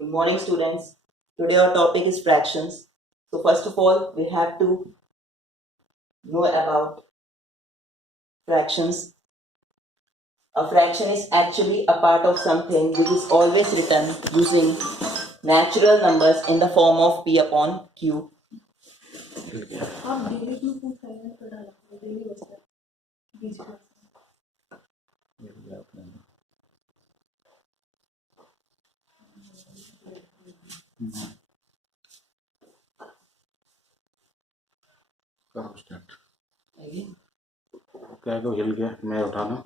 Good morning, students. Today our topic is fractions. So first of all, we have to know about fractions. A fraction is actually a part of something which is always written using natural numbers in the form of P upon Q. करो start. क्या को हिल गया, मैं उठाना।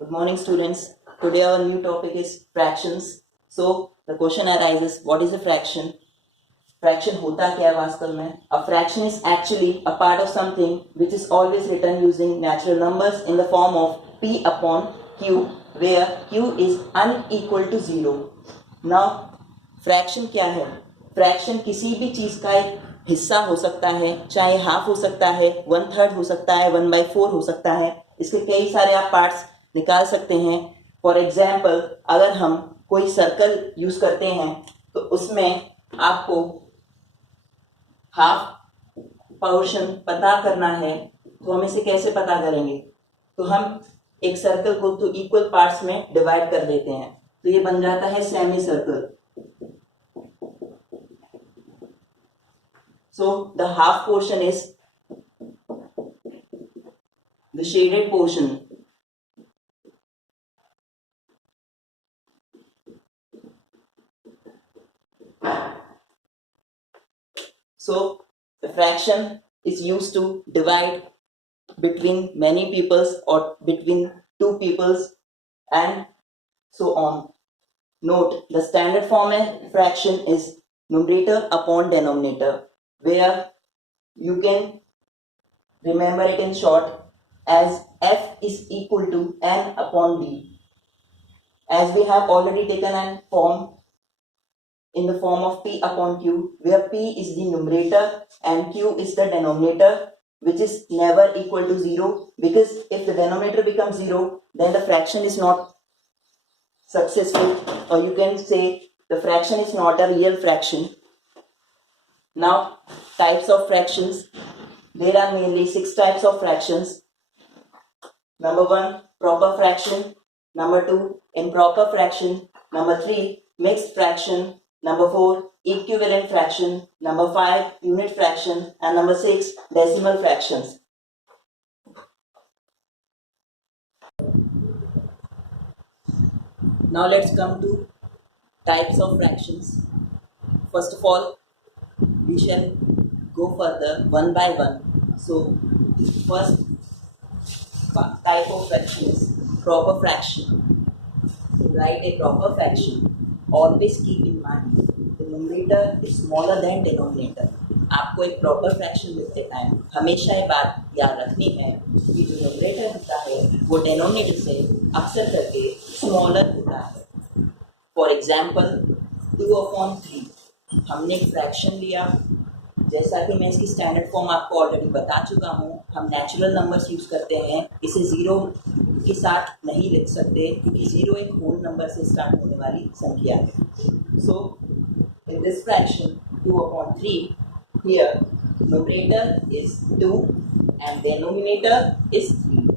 Good morning, students. Today our new topic is fractions. So the question arises, what is a fraction? Fraction होता क्या है वास्तव में? A fraction is actually a part of something which is always written using natural numbers in the form of P upon Q, where Q is unequal to 0. Now, fraction क्या है? Fraction किसी भी चीज का एक हिस्सा हो सकता है, चाहे हाफ हो सकता है, 1/3 हो सकता है, 1/4 हो सकता है. इसके कई सारे आप पार्ट्स निकाल सकते हैं. फॉर एग्जाम्पल, अगर हम कोई सर्कल यूज करते हैं तो उसमें आपको हाफ पोर्शन पता करना है, तो हम इसे कैसे पता करेंगे? तो हम एक सर्कल को तो इक्वल पार्ट्स में डिवाइड कर देते हैं, तो ये बन जाता है semi circle. So the half portion is the shaded portion. So the fraction is used to divide between many peoples or between two peoples and so on. Note, the standard form of fraction is numerator upon denominator, where you can remember it in short as f is equal to n upon d. As we have already taken a form in the form of P upon Q, where P is the numerator and Q is the denominator, which is never equal to 0, because if the denominator becomes 0, then the fraction is not successful, or you can say the fraction is not a real fraction. Now, types of fractions. There are mainly 6 types of fractions. Number 1, proper fraction. Number 2, improper fraction. Number 3, mixed fraction. Number 4, equivalent fraction. Number 5, unit fraction. And number 6, decimal fractions. Now let's come to types of fractions. First of all, we shall go further one by one. So, first type of fraction is proper fraction. So, write a proper fraction. Always keep in mind the numerator is smaller than denominator. आपको एक proper fraction लिखते time हमेशा ये बात याद रखनी है कि जो न्यूमरेटर होता है वो डेनोमिनेटर से अक्सर करके स्मॉलर होता है. फॉर एग्जाम्पल 2/3 हमने एक फ्रैक्शन लिया. जैसा कि मैं इसकी स्टैंडर्ड फॉर्म आपको ऑलरेडी बता चुका हूँ, हम नेचुरल नंबर्स यूज़ करते हैं. इसे 0 के साथ नहीं लिख सकते क्योंकि 0 एक होल नंबर से स्टार्ट होने वाली संख्या है. So in this fraction 2/3, here numerator is 2 and denominator is 3.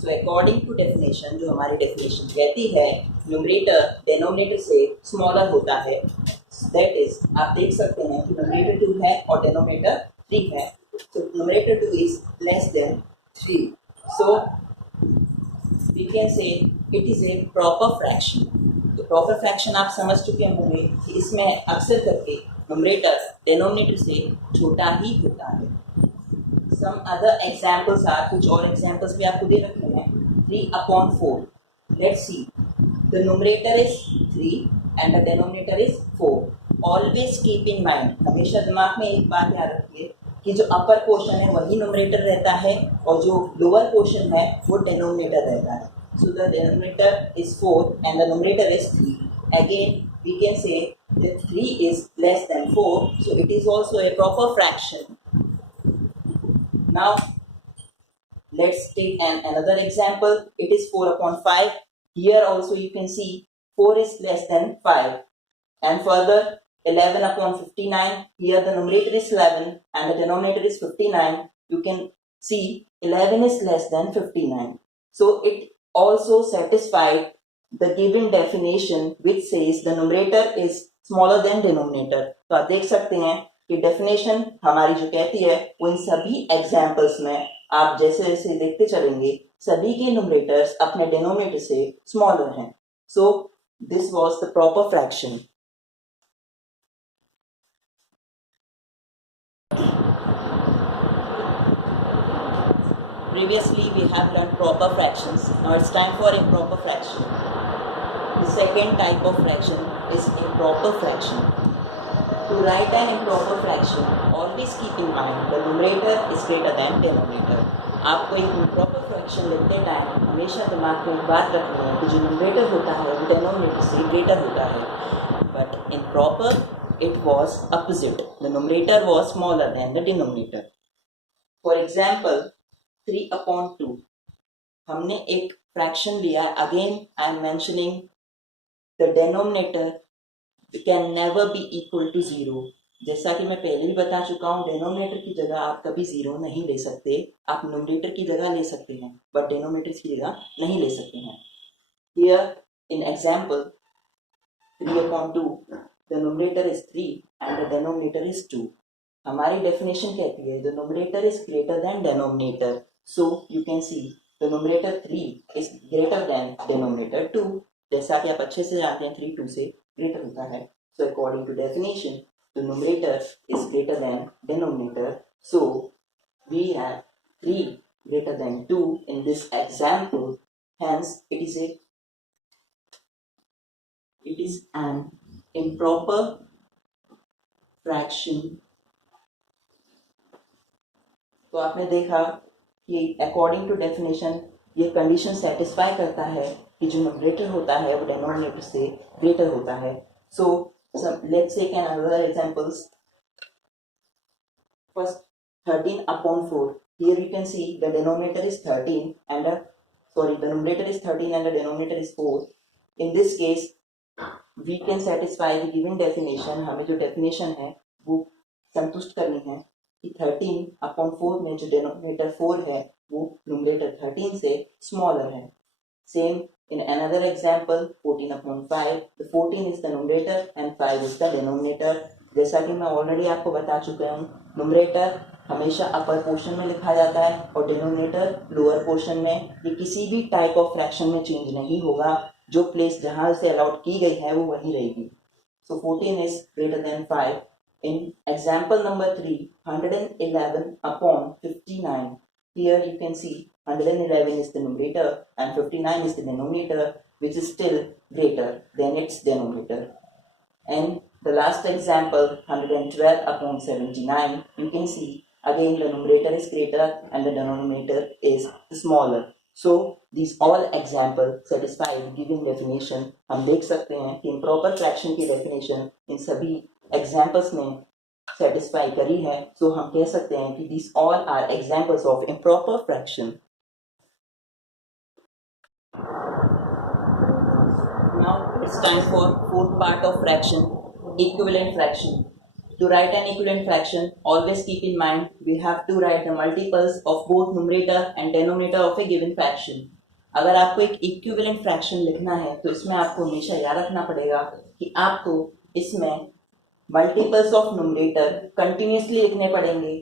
So according to definition, जो हमारी definition कहती है numerator denominator से smaller होता है. That is, आप देख सकते हैं कि numerator 2 है और denominator 3 है. So numerator 2 is less than 3. So we can say it is a proper fraction. तो proper fraction आप समझ चुके होंगे कि इसमें अक्सर करके numerator denominator से छोटा ही होता है. Some other examples are, कुछ और examples भी आपको दे रखे हैं. 3/4. Let's see. The numerator is 3 and the denominator is 4. Always keep in mind, हमेशा दिमाग में एक बात याद रखिए कि जो अपर पोर्शन है वही न्यूमरेटर रहता है और जो लोअर पोर्शन है वो डेनोमिनेटर रहता है. So the denominator is 4 and the numerator is 3. Again, we can say that 3 is less than 4, so it is also a proper fraction. Now, let's take another example. It is 4/5. Here also you can see 4 is less than 5. And further 11/59. Here the numerator is 11 and the denominator is 59. You can see 11 is less than 59. So it also satisfied the given definition which says the numerator is smaller than denominator. तो आप देख सकते हैं कि definition हमारी जो कहती है वो इन सभी एग्जाम्पल्स में आप जैसे जैसे देखते चलेंगे सभी के न्यूमरेटर्स अपने डिनोमिनेटर से स्मॉलर हैं. So this was the proper fraction. Previously we have learned proper fractions. Now it's time for improper fraction. The second type of fraction is improper fraction. To write an improper fraction, always keep in mind the numerator is greater than denominator. आपको एक improper fraction लिखते time हमेशा दिमाग में एक बात रखनी है कि जो numerator होता है वो denominator से greater होता है. But in proper it was opposite. The numerator was smaller than the denominator. For example, 3/2. हमने एक फ्रैक्शन लिया. Again I am mentioning the denominator can never be equal to 0. जैसा कि मैं पहले भी बता चुका हूँ, डेनोमिनेटर की जगह आप कभी 0 नहीं ले सकते. आप न्यूमरेटर की जगह ले सकते हैं बट डेनोमिनेटर की जगह नहीं ले सकते हैं. Here in example 3/2 the numerator is 3 and the denominator is 2. हमारी डेफिनेशन कहती है the numerator is greater than denominator. So you can see the numerator 3 is greater than denominator 2. जैसा कि आप अच्छे से जानते हैं 3 2 से greater होता है. So according to definition, the numerator is greater than denominator. So we have 3 greater than 2 in this example. Hence it is an improper fraction. तो आपने देखा कि अकॉर्डिंग टू डेफिनेशन ये कंडीशन सेटिस्फाई करता है कि जो न्यूमरेटर होता है वो डिनोमिनेटर से ग्रेटर होता है. So let's take another examples. First 13/4. Here you can see the denominator is 13 and the numerator is 13 and the denominator is 4. In this case we can satisfy the given definition. हमें जो definition है वो संतुष्ट करनी है कि 13/4 में जो डिनोमिनेटर 4 है वो न्यूमरेटर 13 से स्मॉलर है. Same in another example 14/5. The 14 is the numerator and 5 is the denominator. जैसा कि मैं ऑलरेडी आपको बता चुका हूँ, न्यूमरेटर हमेशा अपर पोर्शन में लिखा जाता है और डिनोमिनेटर लोअर पोर्शन में. ये किसी भी टाइप ऑफ फ्रैक्शन में चेंज नहीं होगा. जो प्लेस जहाँ से अलाउड की गई है वो वही रहेगी. सो 14 is greater than 5. In example number 3, 111/59. Here you can see 111 is the numerator and 59 is the denominator, which is still greater than its denominator. And the last example, 112/79. You can see again the numerator is greater and the denominator is smaller. So these all examples satisfy the given definition. हम देख सकते हैं कि improper fraction की definition इन सभी examples ने satisfy करी है. सो हम कह सकते हैं कि these all are examples of improper fraction. Now it's time for fourth part of fraction, equivalent fraction. To write an equivalent fraction, always keep in mind we have to write the multiples of both numerator and denominator of a given fraction. अगर आपको एक equivalent fraction लिखना है तो इसमें आपको हमेशा याद रखना पड़ेगा कि आपको इसमें मल्टीपल्स ऑफ न्यूमरेटर कंटिन्यूसली लिखने पड़ेंगे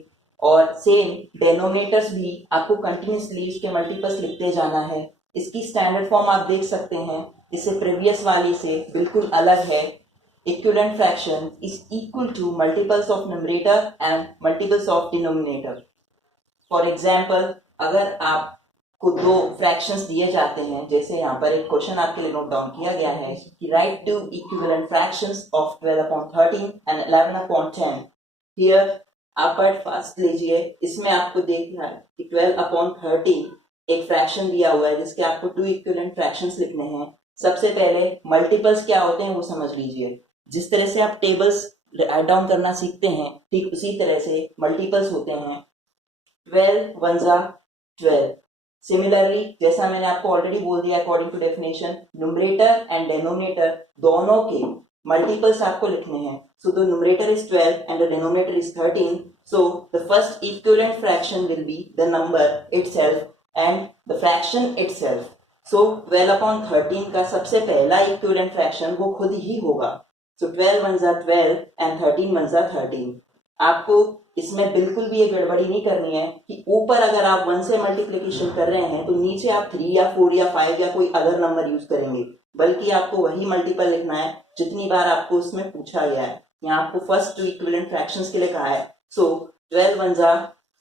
और सेम डेनोमिनेटर्स भी आपको कंटिन्यूसली इसके मल्टीपल्स लिखते जाना है. इसकी स्टैंडर्ड फॉर्म आप देख सकते हैं, इससे प्रीवियस वाली से बिल्कुल अलग है. Equivalent fraction is equal to multiples of numerator and multiples of denominator. For example, अगर आप को दो फ्रैक्शंस दिए जाते हैं, जैसे यहाँ पर एक क्वेश्चन आपके लिए नोट डाउन किया गया है कि write to equivalent fractions of 12/13 and 11/10. Here आप बट फास्ट लीजिए. इसमें आपको देखना है कि 12/13 एक फ्रैक्शन दिया हुआ है जिसके आपको 2 इक्विवेलेंट फ्रैक्शंस लिखने हैं. सबसे पहले मल्टीपल्स क्या होते हैं वो समझ लीजिए. जिस तरह से आप टेबल्स राइट डाउन करना सीखते हैं ठीक उसी तरह से मल्टीपल्स होते हैं. 12 1 12 सिमिलरली जैसा मैंने आपको ऑलरेडी बोल दिया according to definition, numerator and denominator दोनों के मल्टीपल्स आपको लिखने हैं. So the numerator is 12 and the denominator is 13. So the first equivalent fraction will be the number itself and the fraction itself. So 12 upon 13 का सबसे पहला equivalent fraction वो खुद ही होगा. सो 12 1 जा 12 एंड 13 1 जा 13. आपको इसमें बिल्कुल भी ये गड़बड़ी नहीं करनी है कि ऊपर अगर आप 1 से मल्टीप्लिकेशन कर रहे हैं तो नीचे आप 3 या 4 या 5 या कोई अदर नंबर यूज करेंगे, बल्कि आपको वही मल्टीपल लिखना है जितनी बार आपको उसमें पूछा गया है. यहाँ आपको फर्स्ट टू इक्विवेलेंट फ्रैक्शंस के लिए कहा है. सो 12 1 जा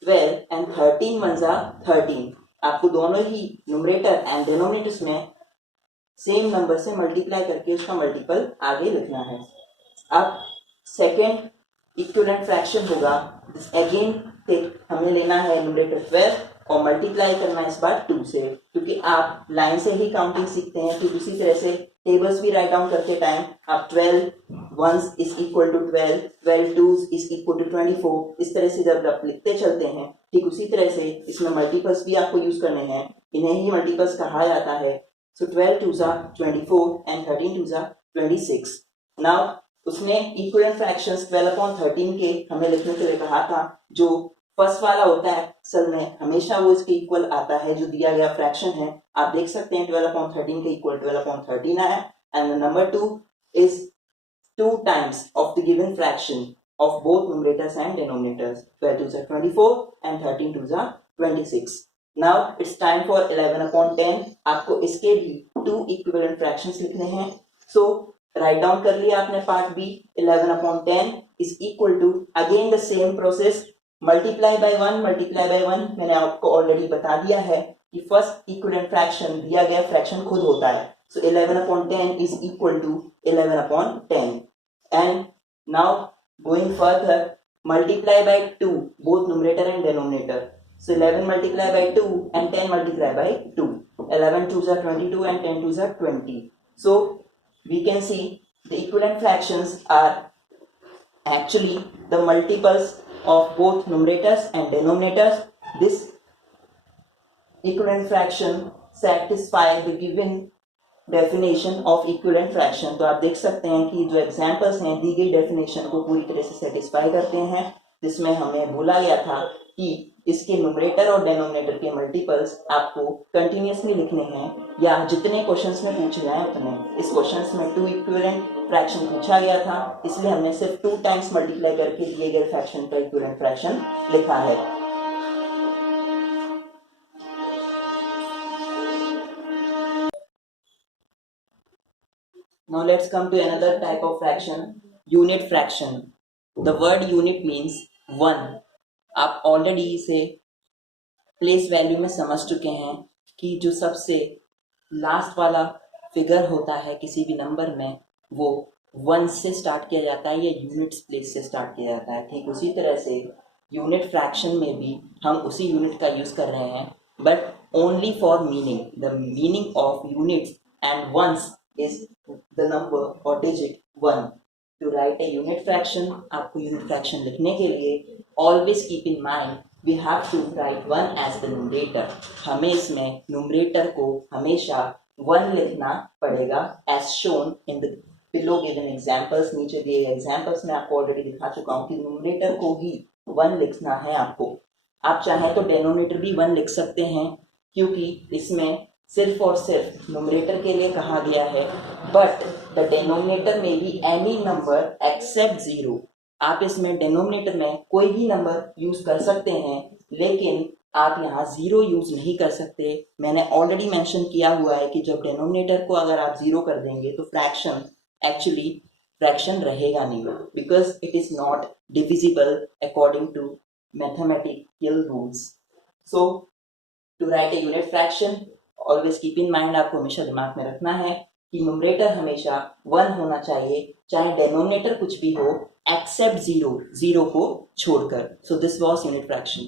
12 एंड 13 1 जा 13. आपको दोनों ही न्यूमरेटर एंड डिनोमिनेटर्स में सेम नंबर से मल्टीप्लाई करके उसका मल्टीपल आगे लिखना है. अब सेकेंड इक्विवेलेंट फ्रैक्शन होगा, अगेन हमें लेना है न्यूमरेटर 12 और मल्टीप्लाई करना है इस बार 2 से, क्योंकि आप लाइन से ही काउंटिंग सीखते हैं. ठीक उसी तरह से टेबल्स भी राइट डाउन करते टाइम आप 12 1s is equal to 12, 12 2s is equal to 24, इस तरह से जब आप लिखते चलते हैं, ठीक उसी तरह से इसमें मल्टीपल्स भी आपको यूज करने हैं. इन्हें ही मल्टीपल्स कहा जाता है. सो 12 2s are 24 and 13 2s are 26. Now उसने इक्विवेलेंट फ्रैक्शंस 12 अपॉन 13 के हमें लिखने के लिए कहा था. जो फर्स्ट वाला होता है असल में हमेशा वो इसके इक्वल आता है जो दिया गया फ्रैक्शन है. आप देख सकते हैं 12 अपॉन 13 के इक्वल 12 अपॉन 13 आया. And number 2 is 2 times of the given fraction of both numerators and denominators. 12 2s are 24 and 13 2s are 26. Now it's time for 11 upon 10. आपको इसके भी 2 equivalent fractions लिखने हैं. So राइट डाउन कर लिया आपने part B. 11 upon 10 is equal to again the same process, multiply by 1 multiply by 1. मैंने आपको ऑलरेडी बता दिया है कि फर्स्ट इक्विवेलेंट फ्रैक्शन दिया गया फ्रैक्शन खुद होता है. So 11 upon 10 is equal to 11 upon 10. And now going further, multiply by 2 both numerator and denominator. So 11 multiply by 2 and 10 multiply by 2. 11 2s are 22 and 10 2s are 20. So we can see the equivalent fractions are actually the multiples of both numerators and denominators. This equivalent fraction satisfy the given definition of equivalent fraction. तो आप देख सकते हैं कि जो examples हैं दी गई definition को पूरी तरह से satisfy करते हैं, जिसमें हमें बोला गया था कि इसके न्यूमरेटर और डेनोमिनेटर के मल्टीपल्स आपको कंटिन्यूअसली लिखने हैं या जितने क्वेश्चंस में पूछे जाए उतने. इस क्वेश्चंस में 2 इक्विवेलेंट फ्रैक्शन पूछा गया था, इसलिए हमने सिर्फ 2 टाइम्स मल्टीप्लाई करके दिए गए फ्रैक्शन का इक्विवेलेंट फ्रैक्शन लिखा है. Now let's come to another type of fraction, unit fraction. The word unit means one. आप ऑलरेडी इसे प्लेस वैल्यू में समझ चुके हैं कि जो सबसे लास्ट वाला फिगर होता है किसी भी नंबर में वो 1 से स्टार्ट किया जाता है या यूनिट्स प्लेस से स्टार्ट किया जाता है. ठीक उसी तरह से यूनिट फ्रैक्शन में भी हम उसी यूनिट का यूज कर रहे हैं, but only for meaning. The meaning of units and ones is the number और digit 1. To write a unit fraction, आपको unit fraction लिखने के लिए always keep in mind we have to write 1 as the numerator. हमें इसमें numerator को हमेशा 1 लिखना पड़ेगा as shown in the below given examples. नीचे दिए गए examples में आपको ऑलरेडी दिखा चुका हूँ कि numerator को ही 1 लिखना है आपको. आप चाहें तो denominator भी 1 लिख सकते हैं, क्योंकि इसमें सिर्फ और सिर्फ न्यूमरेटर के लिए कहा गया है. बट द डिनोमिनेटर में भी एनी नंबर एक्सेप्ट 0. आप इसमें डिनोमिनेटर में कोई भी नंबर यूज कर सकते हैं, लेकिन आप यहाँ 0 यूज नहीं कर सकते. मैंने ऑलरेडी मेंशन किया हुआ है कि जब डिनोमिनेटर को अगर आप 0 कर देंगे तो फ्रैक्शन एक्चुअली फ्रैक्शन रहेगा नहीं, because it is not divisible according to mathematical rules. So to write a unit fraction always keep in mind, आपको हमेशा दिमाग में रखना है कि न्यूमरेटर हमेशा 1 होना चाहिए, चाहे डिनोमिनेटर कुछ भी हो एक्सेप्ट 0 को छोड़कर. So this was unit fraction.